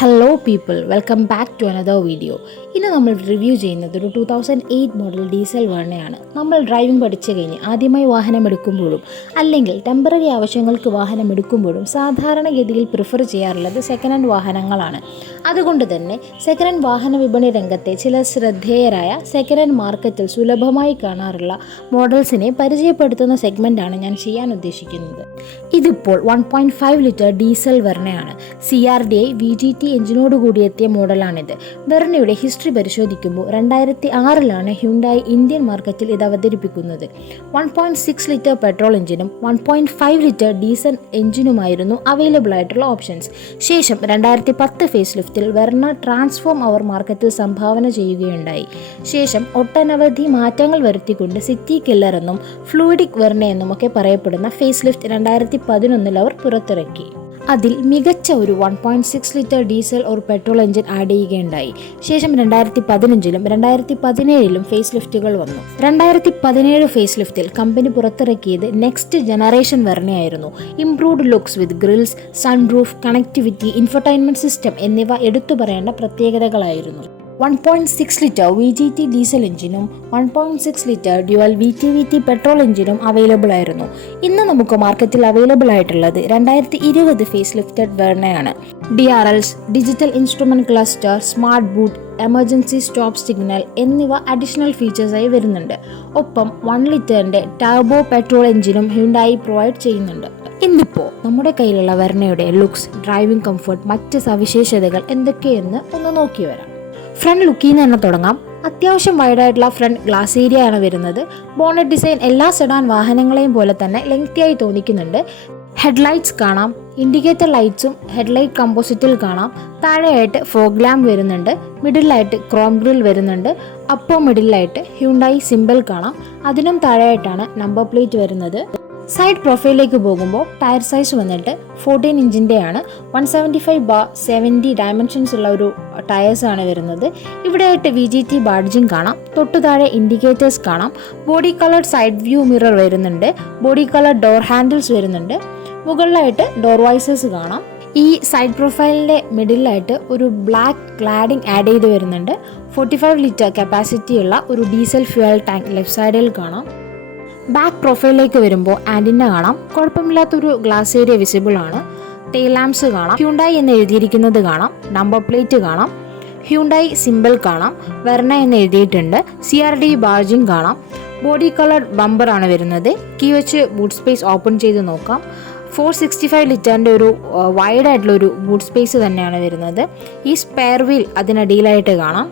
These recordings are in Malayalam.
Hello people, welcome back to another video. ഇന്ന് നമ്മൾ റിവ്യൂ ചെയ്യുന്നത് ഒരു 2008 മോഡൽ ഡീസൽ വേർണയാണ്. നമ്മൾ ഡ്രൈവിംഗ് പഠിച്ചു കഴിഞ്ഞ് ആദ്യമായി വാഹനം എടുക്കുമ്പോഴും അല്ലെങ്കിൽ ടെമ്പററി ആവശ്യങ്ങൾക്ക് വാഹനം എടുക്കുമ്പോഴും സാധാരണഗതിയിൽ പ്രിഫർ ചെയ്യാറുള്ളത് സെക്കൻഡ് ഹാൻഡ് വാഹനങ്ങളാണ്. അതുകൊണ്ട് തന്നെ സെക്കൻഡ് ഹാൻഡ് വാഹന വിപണി രംഗത്തെ ചില ശ്രദ്ധേയരായ സെക്കൻഡ് ഹാൻഡ് മാർക്കറ്റിൽ സുലഭമായി കാണാറുള്ള മോഡൽസിനെ പരിചയപ്പെടുത്തുന്ന സെഗ്മെൻറ്റാണ് ഞാൻ ചെയ്യാൻ ഉദ്ദേശിക്കുന്നത്. ഇതിപ്പോൾ 1.5 ലിറ്റർ ഡീസൽ വെർണയാണ്. CRDI VGT എഞ്ചിനോട് കൂടിയെത്തിയ മോഡലാണിത്. വെർണയുടെ ഹിസ്റ്ററി പരിശോധിക്കുമ്പോൾ 2006 ഹ്യുണ്ടായി ഇന്ത്യൻ മാർക്കറ്റിൽ ഇത് അവതരിപ്പിക്കുന്നത്. 1.6 ലിറ്റർ പെട്രോൾ എഞ്ചിനും 1.5 ലിറ്റർ ഡീസൽ എഞ്ചിനുമായിരുന്നു അവൈലബിൾ ആയിട്ടുള്ള ഓപ്ഷൻസ്. ശേഷം 2010 ഫേസ് ലിഫ്റ്റിൽ വെർണ ട്രാൻസ്ഫോം അവർ മാർക്കറ്റിൽ സംഭാവന ചെയ്യുകയുണ്ടായി. ശേഷം ഒട്ടനവധി മാറ്റങ്ങൾ വരുത്തിക്കൊണ്ട് സിറ്റി കില്ലർ എന്നും ഫ്ലൂയിഡിക് വെർണ എന്നും ഒക്കെ പറയപ്പെടുന്ന ഫേസ് ലിഫ്റ്റ് 2011 അവർ പുറത്തിറക്കി. അതിൽ മികച്ച ഒരു 1.6 ലിറ്റർ ഡീസൽ ഒരു പെട്രോൾ എഞ്ചിൻ ആഡ് ചെയ്യുകയുണ്ടായി. ശേഷം 2015 2017 ഫേസ് ലിഫ്റ്റുകൾ വന്നു. 2017 ഫേസ് ലിഫ്റ്റിൽ കമ്പനി പുറത്തിറക്കിയത് നെക്സ്റ്റ് ജനറേഷൻ വെർണയായിരുന്നു. Improved looks with grills, sunroof, connectivity, infotainment system എന്നിവ എടുത്തു പറയേണ്ട പ്രത്യേകതകളായിരുന്നു. 1.6 ലിറ്റർ VGT ഡീസൽ എഞ്ചിനും 1.6 ലിറ്റർ ഡ്യുവൽ VTVT പെട്രോൾ എഞ്ചിനും അവൈലബിൾ ആയിരുന്നു. ഇന്ന് നമുക്ക് മാർക്കറ്റിൽ അവൈലബിൾ ആയിട്ടുള്ളത് 2020 ഫേസ് ലിഫ്റ്റഡ് വെർണയാണ്. DRLs, digital instrument cluster, smart boot, emergency stop signal എന്നിവ അഡീഷണൽ ഫീച്ചേഴ്സായി വരുന്നുണ്ട്. ഒപ്പം 1 ലിറ്ററിന്റെ ടർബോ പെട്രോൾ എഞ്ചിനും ഹ്യുണ്ടായി പ്രൊവൈഡ് ചെയ്യുന്നുണ്ട്. ഇന്നിപ്പോൾ നമ്മുടെ കയ്യിലുള്ള വെർണയുടെ ലുക്സ്, ഡ്രൈവിംഗ് കംഫർട്ട്, മറ്റ് സവിശേഷതകൾ എന്തൊക്കെയെന്ന് ഒന്ന് നോക്കി വരാം. ഫ്രണ്ട് ലുക്കിൽ നിന്ന് തന്നെ തുടങ്ങാം. അത്യാവശ്യം വൈഡായിട്ടുള്ള ഫ്രണ്ട് ഗ്ലാസ് ഏരിയ ആണ് വരുന്നത്. ബോണറ്റ് ഡിസൈൻ എല്ലാ സെഡാൻ വാഹനങ്ങളെയും പോലെ തന്നെ ലെങ്തിയായി തോന്നിക്കുന്നുണ്ട്. ഹെഡ്ലൈറ്റ്സ് കാണാം. ഇൻഡിക്കേറ്റർ ലൈറ്റ്സും ഹെഡ്ലൈറ്റ് കമ്പോസിറ്റിൽ കാണാം. താഴെയായിട്ട് ഫോഗ് ലാമ്പ് വരുന്നുണ്ട്. മിഡിലായിട്ട് ക്രോം ഗ്രിൽ വരുന്നുണ്ട്. അപ്പോ മിഡിലായിട്ട് ഹ്യുണ്ടായി സിംബൽ കാണാം. അതിനും താഴെയായിട്ടാണ് നമ്പർ പ്ലേറ്റ് വരുന്നത്. സൈഡ് പ്രൊഫൈലിലേക്ക് പോകുമ്പോൾ ടയർ സൈസ് വന്നിട്ട് 14 ഇഞ്ചിൻ്റെയാണ്. 175/70 ഡയമെൻഷൻസ് ഉള്ള ഒരു ടയേഴ്സാണ് വരുന്നത്. ഇവിടെയായിട്ട് VGT ബാഡ്ജിങ് കാണാം. തൊട്ടു താഴെ ഇൻഡിക്കേറ്റേഴ്സ് കാണാം. Body colour side view mirror വരുന്നുണ്ട്. ബോഡി കളർ ഡോർ ഹാൻഡിൽസ് വരുന്നുണ്ട്. മുകളിലായിട്ട് ഡോർ വൈസേഴ്സ് കാണാം. ഈ സൈഡ് പ്രൊഫൈലിൻ്റെ മിഡിലായിട്ട് ഒരു ബ്ലാക്ക് ക്ലാഡിംഗ് ആഡ് ചെയ്ത് വരുന്നുണ്ട്. 45 ലിറ്റർ കപ്പാസിറ്റി ഉള്ള ഒരു ഡീസൽ ഫ്യൂവൽ ടാങ്ക് ലെഫ്റ്റ് സൈഡിൽ കാണാം. ബാക്ക് പ്രൊഫൈലിലേക്ക് വരുമ്പോൾ ആൻറ്റിന കാണാം. കുഴപ്പമില്ലാത്തൊരു ഗ്ലാസ് ഏരിയ വിസിബിൾ ആണ്. ടെയിൽ ലാംപ്സ് കാണാം. ഹ്യുണ്ടായി എന്ന് എഴുതിയിരിക്കുന്നത് കാണാം. നമ്പർ പ്ലേറ്റ് കാണാം. ഹ്യുണ്ടായി സിംബൽ കാണാം. വെർണ എന്ന് എഴുതിയിട്ടുണ്ട്. CRDI ബാഡ്ജിങ് കാണാം. ബോഡി കളർ ബമ്പർ ആണ് വരുന്നത്. കീ വെച്ച് ബൂട്ട് സ്പേസ് ഓപ്പൺ ചെയ്ത് നോക്കാം. 465 ലിറ്ററിൻ്റെ ഒരു വൈഡ് ആയിട്ടുള്ള ഒരു ബൂട്ട് സ്പേസ് തന്നെയാണ് വരുന്നത്. ഈ സ്പെയർ വീൽ അതിനടിയിലായിട്ട് കാണാം.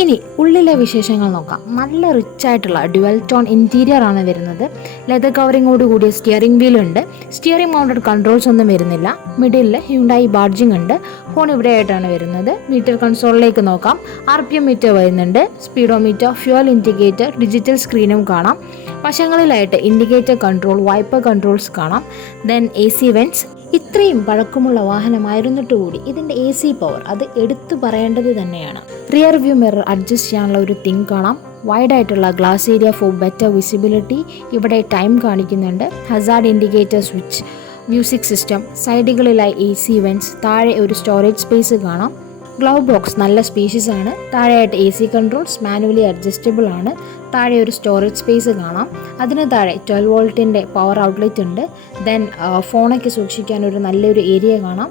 ഇനി ഉള്ളിലെ വിശേഷങ്ങൾ നോക്കാം. നല്ല റിച്ച് ആയിട്ടുള്ള ഡ്യുവൽ ടോൺ ഇൻറ്റീരിയർ ആണ് വരുന്നത്. ലെതർ കവറിങ്ങോട് കൂടിയ സ്റ്റിയറിംഗ് വീലുണ്ട്. സ്റ്റിയറിംഗ് മൗണ്ടഡ് കൺട്രോൾസ് ഒന്നും വരുന്നില്ല. മിഡിലിൽ ഹ്യുണ്ടായി ബാഡ്ജിങ് ഉണ്ട്. ഫോൺ ഇവിടെ ആയിട്ടാണ് വരുന്നത്. മീറ്റർ കൺസോളിലേക്ക് നോക്കാം. RPM മീറ്റർ വരുന്നുണ്ട്. സ്പീഡോമീറ്റർ, ഫ്യൂവൽ ഇൻഡിക്കേറ്റർ, ഡിജിറ്റൽ സ്ക്രീനും കാണാം. വശങ്ങളിലായിട്ട് ഇൻഡിക്കേറ്റർ കൺട്രോൾ, വൈപ്പർ കൺട്രോൾസ് കാണാം. Then AC വെൻറ്റ്സ്. ഇത്രയും പഴക്കമുള്ള വാഹനമായിരുന്നിട്ട് കൂടി ഇതിൻ്റെ AC പവർ അത് എടുത്തു പറയേണ്ടത് തന്നെയാണ്. റിയർ വ്യൂ മിറർ അഡ്ജസ്റ്റ് ചെയ്യാനുള്ള ഒരു തിങ് കാണാം. വൈഡ് ആയിട്ടുള്ള glass area for better visibility. ഇവിടെ ടൈം കാണിക്കുന്നുണ്ട്. Hazard indicator switch, music system, സൈഡുകളിലായി AC വെൻറ്റ്സ്, താഴെ ഒരു സ്റ്റോറേജ് സ്പേസ് കാണാം. ഗ്ലൗ ബോക്സ് നല്ല സ്പേഷ്യസ് ആണ്. താഴെയായിട്ട് AC കൺട്രോൾസ് മാനുവലി അഡ്ജസ്റ്റബിൾ ആണ്. താഴെ ഒരു സ്റ്റോറേജ് സ്പേസ് കാണാം. അതിന് താഴെ 12 വോൾട്ടിൻ്റെ പവർ ഔട്ട്ലെറ്റ് ഉണ്ട്. ദെൻ ഫോണൊക്കെ സൂക്ഷിക്കാൻ ഒരു നല്ലൊരു ഏരിയ കാണാം.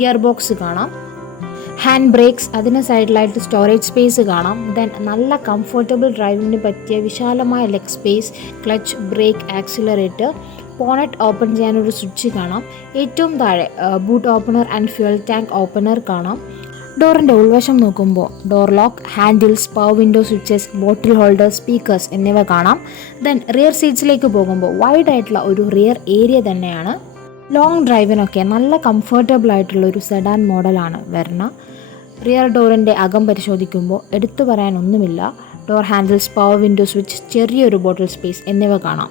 ഗിയർ ബോക്സ് കാണാം. ഹാൻഡ് ബ്രേക്സ്, അതിന് സൈഡിലായിട്ട് സ്റ്റോറേജ് സ്പേസ് കാണാം. ദെൻ നല്ല കംഫർട്ടബിൾ ഡ്രൈവിങ്ങിന് പറ്റിയ വിശാലമായ leg space, clutch, brake, accelerator. Bonnet open ചെയ്യാനൊരു സ്വിച്ച് കാണാം. ഏറ്റവും താഴെ boot opener and fuel tank opener കാണാം. ഡോറിൻ്റെ ഉൾവശം നോക്കുമ്പോൾ door lock, handles, power window switches, bottle holder, speakers എന്നിവ കാണാം. ദെൻ റിയർ സീറ്റ്സിലേക്ക് പോകുമ്പോൾ വൈഡ് ആയിട്ടുള്ള ഒരു റിയർ ഏരിയ തന്നെയാണ്. ലോങ് ഡ്രൈവിനൊക്കെ നല്ല കംഫർട്ടബിൾ ആയിട്ടുള്ള ഒരു സെഡാൻ മോഡലാണ് വെർണ. റിയർ ഡോറിൻ്റെ അകം പരിശോധിക്കുമ്പോൾ എടുത്തു പറയാനൊന്നുമില്ല. Door handles, power window switch, ചെറിയൊരു ബോട്ടിൽ സ്പേസ് എന്നിവ കാണാം.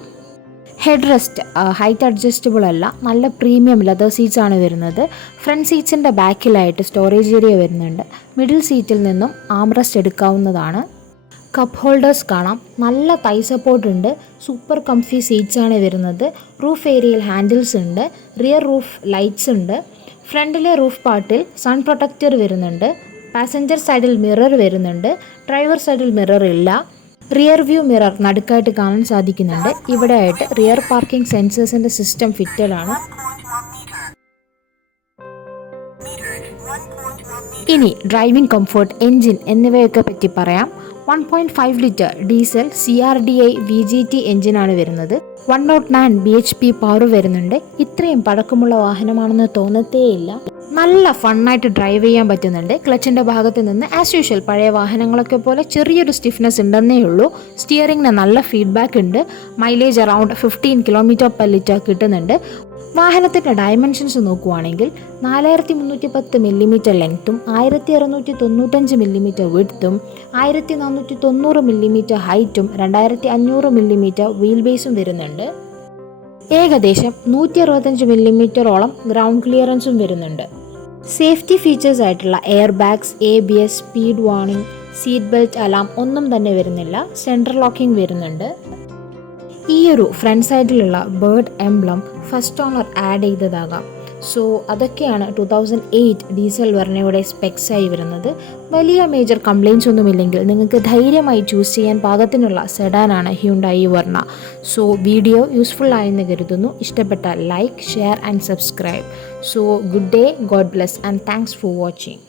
ഹെഡ് റെസ്റ്റ് ഹൈറ്റ് അഡ്ജസ്റ്റബിൾ അല്ല. നല്ല പ്രീമിയം ലെതർ സീറ്റ്സ് ആണ് വരുന്നത്. ഫ്രണ്ട് സീറ്റ്സിൻ്റെ ബാക്കിലായിട്ട് സ്റ്റോറേജ് ഏരിയ വരുന്നുണ്ട്. മിഡിൽ സീറ്റിൽ നിന്നും ആംറെസ്റ്റ് എടുക്കാവുന്നതാണ്. കപ്പ് ഹോൾഡേഴ്സ് കാണാം. നല്ല തൈ സപ്പോർട്ട് ഉണ്ട്. സൂപ്പർ കംഫി സീറ്റ്സ് ആണ് വരുന്നത്. റൂഫ് ഏരിയയിൽ ഹാൻഡിൽസ് ഉണ്ട്. റിയർ റൂഫ് ലൈറ്റ്സ് ഉണ്ട്. ഫ്രണ്ടിലെ റൂഫ് പാർട്ടിൽ സൺ പ്രൊട്ടക്റ്റർ വരുന്നുണ്ട്. പാസഞ്ചർ സൈഡിൽ മിറർ വരുന്നുണ്ട്. ഡ്രൈവർ സൈഡിൽ മിറർ ഇല്ല. റിയർ വ്യൂ മിറർ നടുക്കായിട്ട് കാണാൻ സാധിക്കുന്നുണ്ട്. ഇവിടെ ആയിട്ട് റിയർ പാർക്കിംഗ് സെൻസേഴ്സിൻ്റെ സിസ്റ്റം ഫിറ്റഡ് ആണ്. ഇനി ഡ്രൈവിംഗ് കംഫർട്ട്, എൻജിൻ എന്നിവയൊക്കെ പറ്റി പറയാം. 1.5 ലിറ്റർ ഡീസൽ CRDI VGT എഞ്ചിനാണ് വരുന്നത്. 109 bhp പവർ വരുന്നുണ്ട്. ഇത്രയും പഴക്കമുള്ള വാഹനമാണെന്ന് തോന്നത്തേയില്ല. നല്ല ഫണ്ണായിട്ട് ഡ്രൈവ് ചെയ്യാൻ പറ്റുന്നുണ്ട്. ക്ലച്ചിൻ്റെ ഭാഗത്ത് നിന്ന് ആസ് യൂഷ്വൽ പഴയ വാഹനങ്ങളൊക്കെ പോലെ ചെറിയൊരു സ്റ്റിഫ്നെസ് ഉണ്ടെന്നേ ഉള്ളൂ. സ്റ്റിയറിങ്ങിന് നല്ല ഫീഡ്ബാക്ക് ഉണ്ട്. മൈലേജ് അറൗണ്ട് 15 km/ലിറ്റർ കിട്ടുന്നുണ്ട്. വാഹനത്തിൻ്റെ ഡയമെൻഷൻസ് നോക്കുവാണെങ്കിൽ 4310 mm ലെങ്ത്തും 1695 mm വിഡ്ത്തും 1490 mm ഹൈറ്റും 2500 mm വീൽ ബേസും വരുന്നുണ്ട്. ഏകദേശം 165 mm ഗ്രൗണ്ട് ക്ലിയറൻസും വരുന്നുണ്ട്. സേഫ്റ്റി ഫീച്ചേഴ്സ് ആയിട്ടുള്ള air bags, ABS, speed warning, seat belt alarm ഒന്നും തന്നെ വരുന്നില്ല. സെൻട്രൽ ലോക്കിംഗ് വരുന്നുണ്ട്. ഈ ഒരു ഫ്രണ്ട് സൈഡിലുള്ള bird emblem first owner add ചെയ്തതാകാം. സോ അതൊക്കെയാണ് 2008 ഡീസൽ വെർണയുടെ സ്പെക്സായി വരുന്നത്. വലിയ മേജർ കംപ്ലയിൻസ് ഒന്നുമില്ലെങ്കിൽ നിങ്ങൾക്ക് ധൈര്യമായി ചൂസ് ചെയ്യാൻ പാകത്തിനുള്ള സെഡാനാണ് Hyundai Verna. So video useful ആയെന്ന് കരുതുന്നു. ഇഷ്ടപ്പെട്ടാൽ like, share and subscribe. So good day, God bless and thanks for watching.